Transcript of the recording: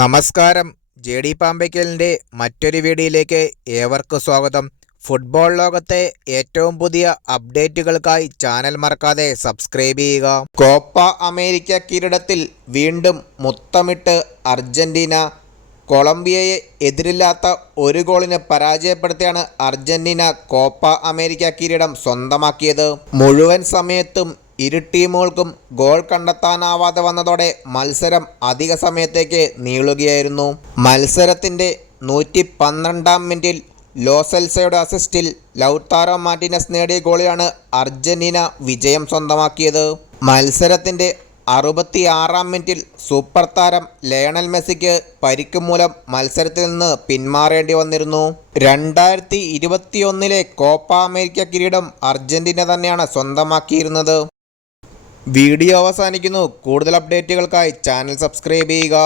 നമസ്കാരം. J D പാമ്പയ്ക്കലിൻ്റെ മറ്റൊരു വീഡിയോയിലേക്ക് ഏവർക്കും സ്വാഗതം. ഫുട്ബോൾ ലോകത്തെ ഏറ്റവും പുതിയ അപ്ഡേറ്റുകൾക്കായി ചാനൽ മറക്കാതെ സബ്സ്ക്രൈബ് ചെയ്യുക. കോപ്പ അമേരിക്ക കിരീടത്തിൽ വീണ്ടും മുത്തമിട്ട് അർജന്റീന. കൊളംബിയയെ എതിരില്ലാത്ത ഒരു ഗോളിന് പരാജയപ്പെടുത്തിയാണ് അർജന്റീന കോപ്പ അമേരിക്ക കിരീടം സ്വന്തമാക്കിയത്. മുഴുവൻ സമയത്തും ഇരു ടീമുകൾക്കും ഗോൾ കണ്ടെത്താനാവാതെ വന്നതോടെ മത്സരം അധിക സമയത്തേക്ക് നീളുകയായിരുന്നു. മത്സരത്തിൻ്റെ 112-ാം മിനിറ്റിൽ ലോസെൽസയുടെ അസിസ്റ്റിൽ ലൗതാരോ മാർട്ടിനസ് നേടിയ ഗോളിലാണ് അർജന്റീന വിജയം സ്വന്തമാക്കിയത്. മത്സരത്തിൻ്റെ 66-ാം മിനിറ്റിൽ സൂപ്പർ താരം ലയണൽ മെസ്സിക്ക് പരിക്ക് മൂലം മത്സരത്തിൽ നിന്ന് പിന്മാറേണ്ടി വന്നിരുന്നു. 2021 കോപ്പ അമേരിക്ക കിരീടം അർജന്റീന തന്നെയാണ് സ്വന്തമാക്കിയിരുന്നത്. വീഡിയോ അവസാനിക്കുന്നു. കൂടുതൽ അപ്ഡേറ്റുകൾക്കായി ചാനൽ സബ്സ്ക്രൈബ് ചെയ്യുക.